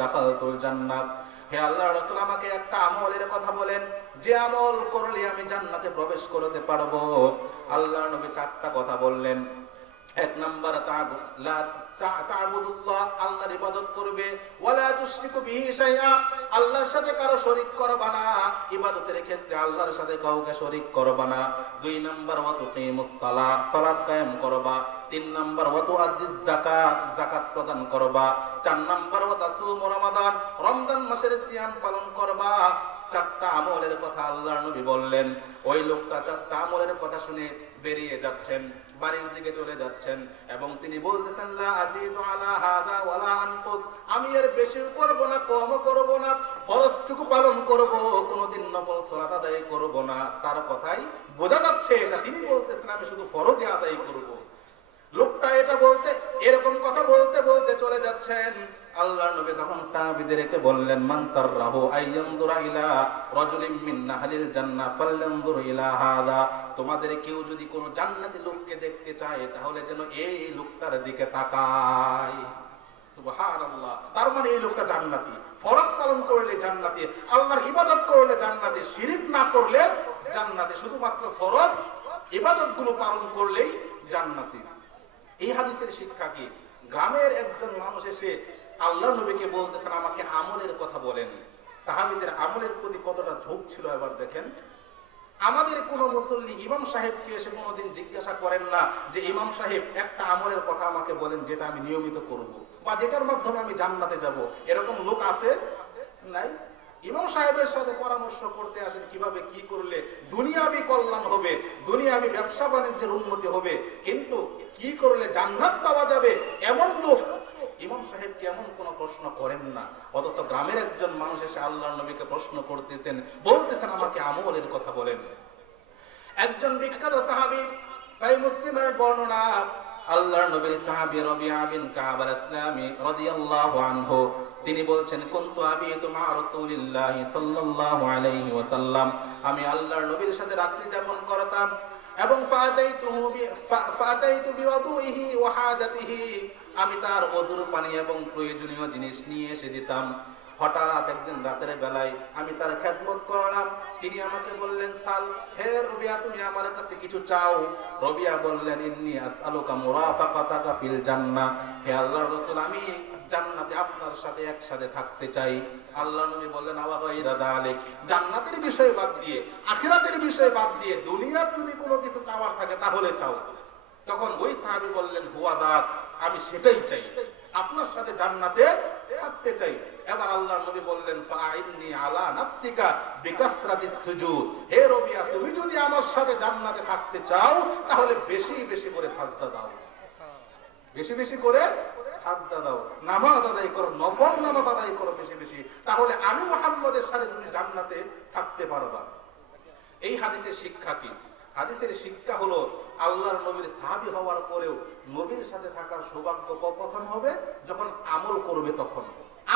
দাখালতুল জান্নাহ। হে আল্লাহর রাসূল, আমাকে একটা আমলের কথা বলেন, যে আমল করলে আমি জান্নাতে প্রবেশ করতে পারবো। আল্লাহর নবী চারটা কথা বললেন। এক নাম্বার তা'বুদুল্লাহ, আল্লাহর ইবাদত করবে, ওয়ালা তুশরিকু বিহি শাইআ, আল্লাহর সাথে কারো শরীক করবা না, ইবাদতের ক্ষেত্রে আল্লাহর সাথে কাউকে শরীক করবা না। দুই নাম্বার ওয়া তুকিমুস সালাহ, সালাত কায়েম করবা। তিন নাম্বার ওয়া তুআদ্দিজ যাকাত, যাকাত প্রদান করবা। চার নাম্বার ওয়া তাসুমু রমাদান, রমজান মাসের সিয়াম পালন করবা। চারটা আমলের কথা আল্লাহর নবী বললেন। ওই লোকটা চারটা আমলের কথা শুনে বেরিয়ে যাচ্ছেন, বাড়ির দিকে চলে যাচ্ছেন, এবং তিনি বলতেছেন লা আযীদু আলা হাযা ওয়ালা আনকুস, আমি এর বেশি করব না, কমও করব না, ফরজটুকু পালন করব, কোনোদিন নফল সালাত আদায় করব না। তার কথাই বোঝা যাচ্ছে এটা তিনি বলতেছেন আমি শুধু ফরজই আদায় করব। লোকটা এটা বলতে, এরকম কথা বলতে বলতে চলে যাচ্ছেন। আল্লাহর নবী তখন সাহাবীদেরকে বললেন, মান সাররাহু আইয়ানদুরা ইলা রাজুলিন মিন আহলিল জান্নাহ ফালয়ানদুর ইলা হাযা, তোমাদের কেউ যদি কোনো জান্নাতি লোককে দেখতে চায় তাহলে যেন এই লোকটার দিকে তাকায়। সুবহানাল্লাহ। তার মানে এই লোকটা জান্নাতি, ফরজ পালন করলে জান্নাতি, আল্লাহর ইবাদত করলে জান্নাতি, শিরক না করলে জান্নাতি, শুধুমাত্র ফরজ ইবাদতগুলো পালন করলেই জান্নাতি। এই হাদিসের শিক্ষা কি? গ্রামের একজন মানুষ এসে আল্লাহর নবীকে বলতেছেন আমাকে আমলের কথা বলেন। সাহাবীদের আমলের প্রতি কতটা ঝোঁক ছিল এবার দেখেন। আমাদের কোন মুসল্লি ইমাম সাহেবকে এসে কোনোদিন জিজ্ঞাসা করেন না যে ইমাম সাহেব একটা আমলের কথা আমাকে বলেন যেটা আমি নিয়মিত করব, বা যেটার মাধ্যমে আমি জান্নাতে যাব। এরকম লোক আছে? নাই। ইমাম সাহেবের সাথে পরামর্শ করতে আসেন কিভাবে কি করলে দুনিয়াবি কল্যাণ হবে, দুনিয়াবি ব্যবসা বাণিজ্যের উন্নতি হবে, কিন্তু কি করলে জান্নাত পাওয়া যাবে এমন লোক ইমাম সাহেবকে এমন কোনো প্রশ্ন করেন না। অথচ গ্রামের একজন মানুষ এসে আল্লাহর নবীকে প্রশ্ন করতেছেন, বলতেছেন আমাকে আমলের কথা বলেন। একজন বিখ্যাত সাহাবী, সহিহ মুসলিমের বর্ণনা, আল্লাহর নবীর সাহাবী রবিআ বিন কাব আল-ইসলামী রাদিয়াল্লাহু আনহু, তিনি বলছেন কুনতু আবিতু মা রাসূলিল্লাহি সাল্লাল্লাহু আলাইহি ওয়াসাল্লাম, আমি আল্লাহর নবীর সাথে রাত্রি যাপন করতাম, এবং ফাতাইতু বিওয়াদুইহি ওয়া হাজাতিহি, আমি তার ওযুর পানি এবং প্রয়োজনীয় জিনিস নিয়ে এসে দিতাম। হঠাৎ একদিন রাতের বেলায় আমি তার খেদমত করলাম, তিনি আমাকে বললেন সাল, হে রবিয়া তুমি আমার কাছে কিছু চাও। রবিয়া বললেন ইন্নী আসআলুকা মুরাফাকাতাকা ফিল জান্নাহ, হে আল্লাহর রাসূল আমি জান্নাতে আপনার সাথে একসাথে থাকতে চাই। আল্লাহর নবী বললেন আওয়া গায়রা যালিক, জান্নাতের বিষয় বাদ দিয়ে, আখিরাতের বিষয় বাদ দিয়ে দুনিয়ার যদি কোনো কিছু চাওয়ার থাকে তাহলে চাও। তখন ওই সাহাবী বললেন হুয়া দাক, আমি সেটাই চাই, আপনার সাথে জান্নাতে থাকতে চাই। এবার আল্লাহর নবী বললেন ফাইন্নি আলা নাফসিকা বিকাসরাতিস সুজুদ, হে রবিয়া তুমি যদি আমার সাথে জান্নাতে থাকতে চাও তাহলে বেশি বেশি করে সাজদা দাও, বেশি বেশি করে সাজদা দাও, নামাজ আদায় করো, নফল নামাজ আদায় করো বেশি বেশি, তাহলে আমি মুহাম্মদের সাথে তুমি জান্নাতে থাকতে পারবা। এই হাদিসের শিক্ষা কি? হাদিসের শিক্ষা হলো আল্লাহর নবীর সাহাবী হওয়ার পরেও নবীর সাথে থাকার সৌভাগ্য কখন হবে? যখন আমল করবে তখন,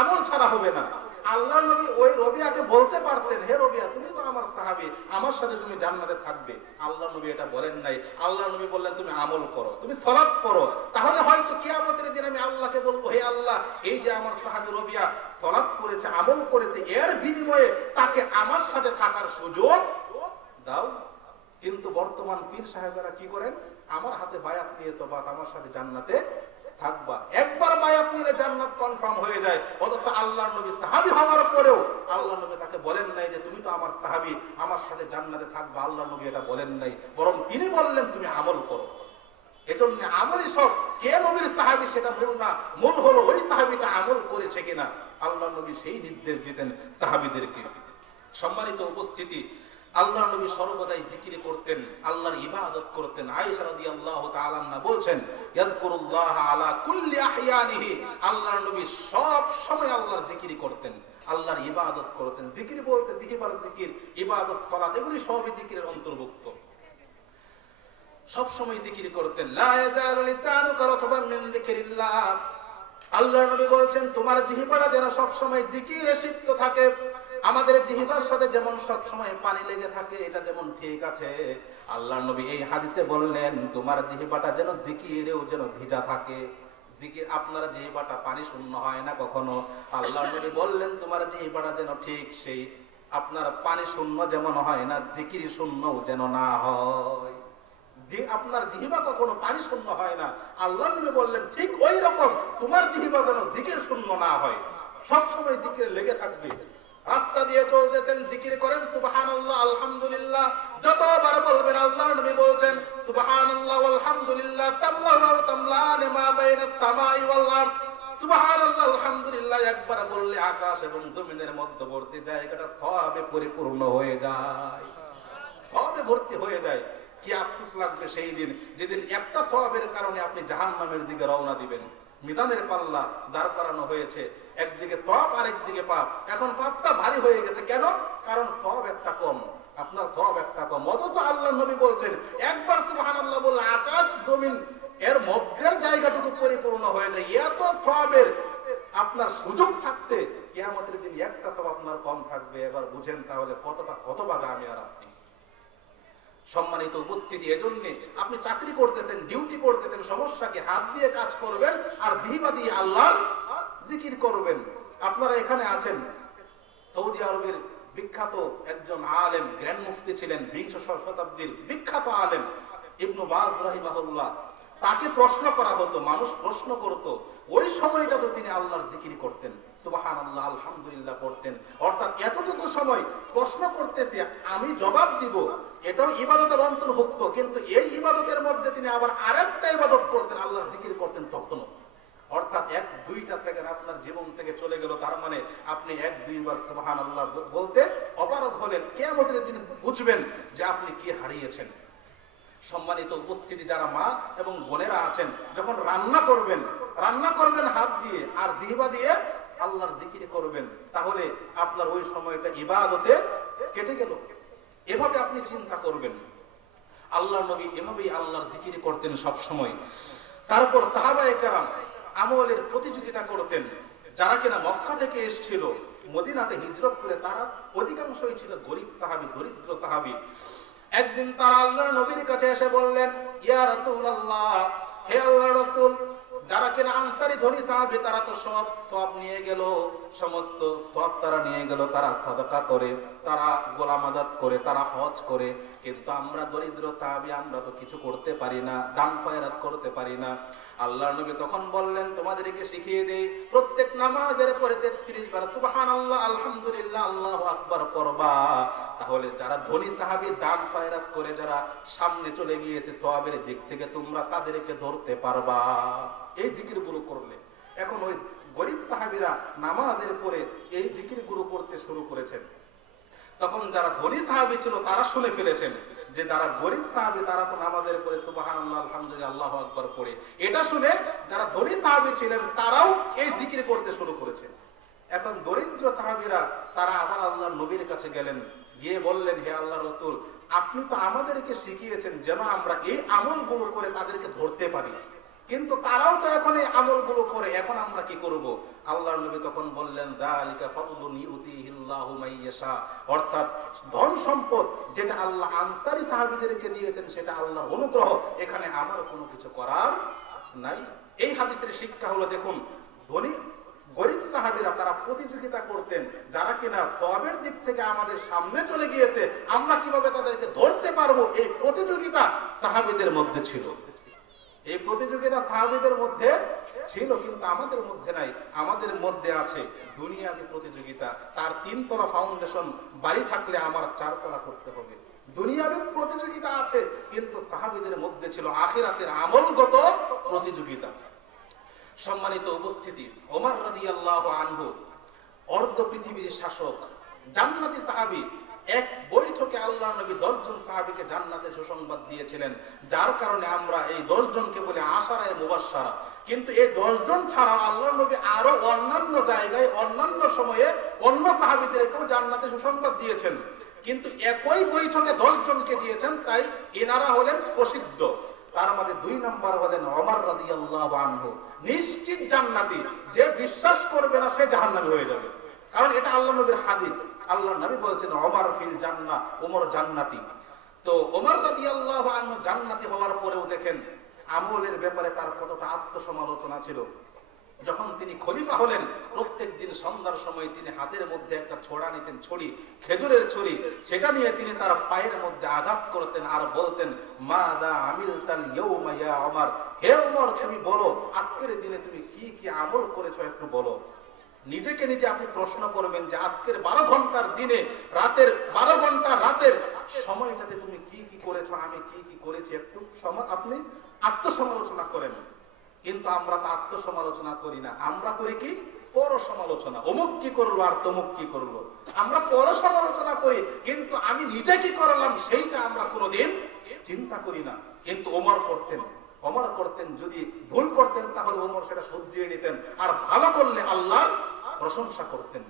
আমল ছাড়া হবে না। আল্লাহর নবী ওই রবিয়াকে বলতে পারতেন হে রবিয়া তুমি তো আমার সাহাবী, আমার সাথে তুমি জান্নাতে থাকবে। আল্লাহর নবী এটা বলেন নাই। আল্লাহর নবী বললেন তুমি আমল করো, তুমি সালাত করো, তাহলে হয়তো কিয়ামতের দিন আমি আল্লাহকে বলবো হে আল্লাহ এই যে আমার সাহাবী রবিয়া সালাত করেছে, আমল করেছে, এর বিনিময়ে তাকে আমার সাথে থাকার সুযোগ দাও। কিন্তু বর্তমান পীর সাহেবেরা কি করেন? আমার হাতে বায়াত নিয়েছো, বাস আমার সাথে জান্নাতে থাকবা। একবার বায়াত নিলে জান্নাত কনফার্ম হয়ে যায়। অথচ আল্লাহর নবী সাহাবী হওয়ার পরেও আল্লাহর নবী তাকে বলেন নাই যে তুমি তো আমার সাহাবী, আমার সাথে জান্নাতে থাকবা। আল্লাহর নবী এটা বলেন নাই, বরং তিনি বললেন তুমি আমল করো। এজন্য আমলই সব, কে নবীর সাহাবী সেটা মূল না, মূল হলো ওই সাহাবীটা আমল করেছে কিনা। আল্লাহর নবী সেই নির্দেশ দিতেন সাহাবীদেরকে। সম্মানিত উপস্থিতি, আল্লাহর নবী সর্বদাই জিকির করতেন, আল্লাহর ইবাদত করতেন। আয়েশা রাদিয়াল্লাহু তাআলা আনহা বলছেন ইয়াযকুরুল্লাহ আলা কুল্লি আহইয়ানিহি, আল্লাহর নবী সব সময় আল্লাহর জিকির করতেন, আল্লাহর ইবাদত করতেন। জিকির বলতে জিহিবার জিকির, ইবাদত, সালাত এগুলি সবই জিকিরের অন্তর্ভুক্ত। সব সময় জিকির করতেন। লা ইয়াজালু লিসানুকা রাতবান মিন যিকরিল্লাহ, আল্লাহর নবী বলছেন তোমার জিহ্বাটা যেন সব সময় জিকিরে সিক্ত থাকে। আমাদের জিহ্বার সাথে যেমন সব সময় পানি লেগে থাকে, এটা যেমন ঠিক আছে, আল্লাহর নবী এই হাদিসে বললেন তোমার জিহ্বাটা যেন জিকিরেও যেন ভিজা থাকে। জিকির, আপনার জিহ্বাটা পানি শূন্য হয় না কখনো। আল্লাহর নবী বললেন তোমার জিহ্বাটা যেন ঠিক সেই আপনার পানি শূন্য যেমন হয় না, জিকির শূন্যও যেন না হয়। যে আপনার জিহ্বা কখনো পানি শূন্য হয় না, আল্লাহর নবী বললেন ঠিক ওই রকম তোমার জিহ্বা যেন জিকির শূন্য না হয়, সব সময় জিকিরে লেগে থাকবে। রাস্তা দিয়ে চলতেছেন, জিকির করেন সুবহানাল্লাহ আলহামদুলিল্লাহ, যতবার বলবেন আল্লাহর নবী বলছেন সুবহানাল্লাহ আলহামদুলিল্লাহ তামলাউ তামলান মা বাইনাস সামাই ওয়াল আরদ। সুবহানাল্লাহ আলহামদুলিল্লাহ একবার বললে আকাশ এবং জমিনের মধ্যবর্তী জায়গাটা সওয়াবে পরিপূর্ণ হয়ে যায়, সওয়াবে ভর্তি হয়ে যায়। কি আফসোস লাগবে সেই দিন যেদিন একটা সওয়াবের কারণে আপনি জাহান্নামের দিকে রওনা দিবেন। মিজানের পাল্লা দাঁড় করানো হয়েছে, একদিকে সওয়াব আর একদিকে পাপ। এখন পাপটা ভারী হয়ে গেছে, কেন? কারণ সওয়াব একটা কম, আপনার সওয়াব একটা কম। অথচ আল্লাহর নবী বলছেন একবার সুবহানাল্লাহ বললে আকাশ জমিন এর মধ্যের জায়গাটুকু পরিপূর্ণ হয়ে যায়। এত সওয়াবের আপনার সুযোগ থাকতে কিয়ামতের দিন একটা সওয়াব আপনার কম থাকবে। এবার বুঝেন তাহলে কতটা হতভাগা আমি আর আপনি। সম্মানিত উপস্থিতি, এজন্য আপনি চাকরি করতেছেন, ডিউটি করতেছেন, সমস্যা কি? হাত দিয়ে কাজ করবেন আর জিহ্বা দিয়ে আল্লাহর জিকির করবেন। আপনারা এখানে আছেন, সৌদি আরবের বিখ্যাত একজন আলেম, গ্র্যান্ড মুফতি ছিলেন, বিংশ শতাব্দীর বিখ্যাত আলেম ইবনে বাজ রাহিমাহুল্লাহ। তাকে প্রশ্ন করা হতো, মানুষ প্রশ্ন করত, ওই সময়টা তো তিনি আল্লাহর জিকির করতেন, সুবহানাল্লাহ আলহামদুলিল্লাহ পড়তেন। অর্থাৎ এতটুকু সময় প্রশ্ন করতেছি, আমি জবাব দিব, এটাও ইবাদতের অন্তর্ভুক্ত, কিন্তু এই ইবাদতের মধ্যে তিনি আবার আরেকটা ইবাদত করতেন, আল্লাহর জিকির করতেন তখনও। অর্থাৎ 1-2টা সেকেন্ড আপনার জীবন থেকে চলে গেল, তার মানে আপনি 1-2 বার সুবহানাল্লাহ বলতে অপারগ হলেন। কিয়ামতের দিন বুঝবেন যে আপনি কি হারিয়েছেন। সম্মানিত উপস্থিতি, যারা মা এবং বোনেরা আছেন, যখন রান্না করবেন হাত দিয়ে আর জিহ্বা দিয়ে আল্লাহর জিকির করবেন, তাহলে আপনার ওই সময়টা ইবাদতে কেটে গেল। এভাবে আপনি চিন্তা করবেন। আল্লাহর নবী এভাবেই আল্লাহর জিকির করতেন সব সময়। তারপর সাহাবায়ে কেরাম আমলের প্রতিযোগিতা করতেন। যারা কিনা মক্কা থেকে এসেছিল মদিনাতে হিজরত করে, তারা অধিকাংশই ছিল গরিব সাহাবী, দরিদ্র সাহাবী। একদিন তারা আল্লাহর নবীর কাছে এসে বললেন, ইয়া রাসূলুল্লাহ, হে আল্লাহর রাসূল, যারা কিনা আনসারী ধনী সাহাবী তারা তো সব নিয়ে গেল, সমস্ত সব তারা নিয়ে গেল, তারা সাদাকা করে, তারা গোলাম আযাদ করে, তারা হজ করে, কিন্তু আমরা দরিদ্র সাহাবী আমরা তো কিছু করতে পারি না, দান খয়রাত করতে পারি না। আল্লাহর নবী তখন বললেন, তোমাদেরকে শিখিয়ে দেই, প্রত্যেক নামাজের পরে 33 বার সুবহানাল্লাহ আলহামদুলিল্লাহ আল্লাহু আকবার পড়বা। তাহলে যারা ধনী সাহাবী দান খয়রাত করে যারা সামনে চলে গিয়েছে সওয়াবের দিক থেকে, তোমরা তাদেরকে ধরতে পারবা এই জিকিরগুলো করলে। এখন ওই গরিব সাহাবীরা নামাজের পরে এই জিকিরগুলো করতে শুরু করেছেন। তখন যারা ধনী সাহাবী ছিল তারা শুনে ফেলেছেন যে যারা গরিব সাহাবী তারা তো নামাজের পরে সুবহানাল্লাহ আলহামদুলিল্লাহ আল্লাহু আকবার পড়ে। এটা শুনে যারা ধনী সাহাবী ছিলেন তারাও এই জিকির করতে শুরু করেছেন। এখন দরিদ্র সাহাবীরা তারা আবার আল্লাহর নবীর কাছে গেলেন, গিয়ে বললেন, হে আল্লাহর রাসূল, আপনি তো আমাদেরকে শিখিয়েছেন যেন আমরা এই আমলগুলো করে তাদেরকে ধরতে পারি, কিন্তু তারাও তো এখন এই আমলগুলো করে, এখন আমরা কি করব? আল্লাহর নবী তখন বললেন, যালিকা ফাদলুন ইউতিহিল্লাহু মাইয়াশা, অর্থাৎ ধন সম্পদ যেটা আল্লাহ আনসারী সাহাবীদেরকে দিয়েছেন সেটা আল্লাহর অনুগ্রহ, এখানে আমার কোনো কিছু করার নাই। এই হাদিসের শিক্ষা হলো, দেখুন ধনী গরিব সাহাবীরা তারা প্রতিযোগিতা করতেন, যারা কিনা সওয়াবের দিক থেকে আমাদের সামনে চলে গিয়েছে, আমরা কিভাবে তাদেরকে ধরতে পারবো, এই প্রতিযোগিতা সাহাবীদের মধ্যে ছিল। এই প্রতিযোগিতা সাহাবীদের মধ্যে ছিল, কিন্তু আমাদের মধ্যে নাই। আমাদের মধ্যে আছে দুনিয়াবী প্রতিযোগিতা। তার 3 তলা ফাউন্ডেশন বাড়ি থাকলে আমার 4 তলা করতে হবে। দুনিয়াবী প্রতিযোগিতা আছে, কিন্তু সাহাবীদের মধ্যে ছিল আখিরাতের আমলগত প্রতিযোগিতা। সম্মানিত উপস্থিতি, ওমর রাদিয়াল্লাহু আনহু অর্ধ পৃথিবীর শাসক, জান্নাতি সাহাবী। এক বৈঠকে আল্লাহর নবী 10 জন সাহাবীকে জান্নাতের সুসংবাদ দিয়েছিলেন, যার কারণে আমরা এই 10 জনকে বলি আশারায়ে মুবাশশারা। কিন্তু এই 10 জন ছাড়া আল্লাহর নবী আরো অন্যান্য জায়গায় অন্যান্য সময়ে অন্য সাহাবীদেরকেও জান্নাতের সুসংবাদ দিয়েছেন, কিন্তু একই বৈঠকে 10 জনকে দিয়েছেন, তাই এনারা হলেন প্রসিদ্ধ। তার মধ্যে 2 নম্বর হলেন ওমর রাদিয়াল্লাহু আনহু, নিশ্চিত জান্নাতি, যে বিশ্বাস করবে না সে জাহান্নামী হয়ে যাবে, কারণ এটা আল্লাহর নবীর হাদিস। আল্লাহর নবী বলেছেন ওমর ফিল জান্নাহ, ওমর জান্নাতি। তো ওমর রাদিয়াল্লাহু আনহু জান্নাতি হওয়ার পরেও দেখেন আমলের ব্যাপারে তার কতটা আত্মসমালোচনা ছিল। যখন তিনি খলিফা হলেন, প্রত্যেক দিন সন্ধ্যার সময় তিনি হাতের মধ্যে একটা ছোড়া নিতেন, ছড়ি, খেজুরের ছড়ি, সেটা নিয়ে তিনি তার পায়ের মধ্যে আঘাত করতেন আর বলতেন, মাদা আমিলতাল ইয়াউমা ইয়া ওমর, হে ওমর তুমি বলো আজকের দিনে তুমি কি কি আমল করেছো একটু বলো। নিজেকে নিজে আপনি প্রশ্ন করবেন যে আজকের 12 ঘন্টার দিনে, রাতের 12 ঘন্টা রাতের সময়টাতে তুমি কি কি করেছো, আমি কি কি করেছি, একটু আপনি আত্মসমালোচনা করেন। কিন্তু আমরা তো আত্মসমালোচনা করি না, আমরা করি কি পর সমালোচনা। অমুক কি করলো আর তমুক কি করলো, আমরা পর সমালোচনা করি, কিন্তু আমি নিজে কি করলাম সেইটা আমরা কোনোদিন চিন্তা করি না। কিন্তু ওমর করতেন, যদি ভুল করতেন তাহলে ওমর সেটা শুধরিয়ে নিতেন, আর ভালো করলে আল্লাহর প্রশংসা করতেন।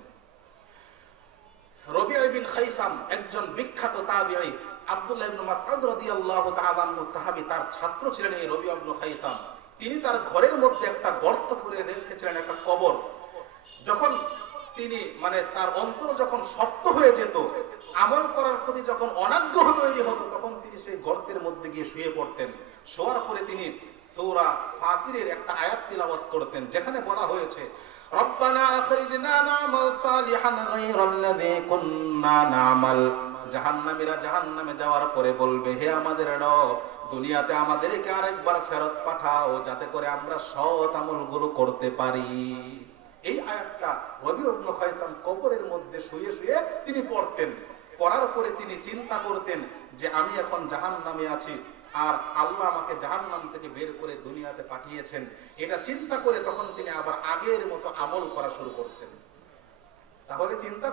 রবিআ বিন খাইসাম একজন বিখ্যাত তাবিঈ, আব্দুল্লাহ ইবনে মাসউদ রাদিয়াল্লাহু তাআলা আনহু সাহাবী, তার ছাত্র ছিলেন এই রবিআ বিন খাইসাম। তিনি তার ঘরের মধ্যে একটা গর্ত করে রেখেছিলেন, একটা কবর। যখন তিনি তার অন্তর যখন শক্ত হয়ে যেত, আমল করার প্রতি যখন অনাগ্রহ তৈরি হতো, তখন তিনি সেই গর্তের মধ্যে গিয়ে শুয়ে পড়তেন। শোয়ার পরে তিনি সূরা ফাতিরের একটা আয়াত তিলাওয়াত করতেন, যেখানে বলা হয়েছে, রব্বানা আখরিজনা না'মাল সালিহান গায়রাল্লাযী কুননা না'মাল। জাহান্নামীরা জাহান্নামে যাওয়ার পরে বলবে, হে আমাদের রব, দুনিয়াতে আমাদেরকে আরেকবার ফেরত পাঠাও, যাতে করে আমরা সৎ আমলগুলো করতে পারি। এই আয়াতটা রবিআ ইবনে খাইসাম কবরের মধ্যে শুয়ে শুয়ে তিনি পড়তেন। পড়ার পরে তিনি চিন্তা করতেন যে আমি এখন জাহান্নামে আছি, আর আল্লাহ আমাকে জাহান্নাম থেকে বের করে দুনিয়াতে পাঠিয়েছেন। এটা চিন্তা করে তখন তিনি আবার আগের মতো আমল করা শুরু করতেন। তাহলে চিন্তা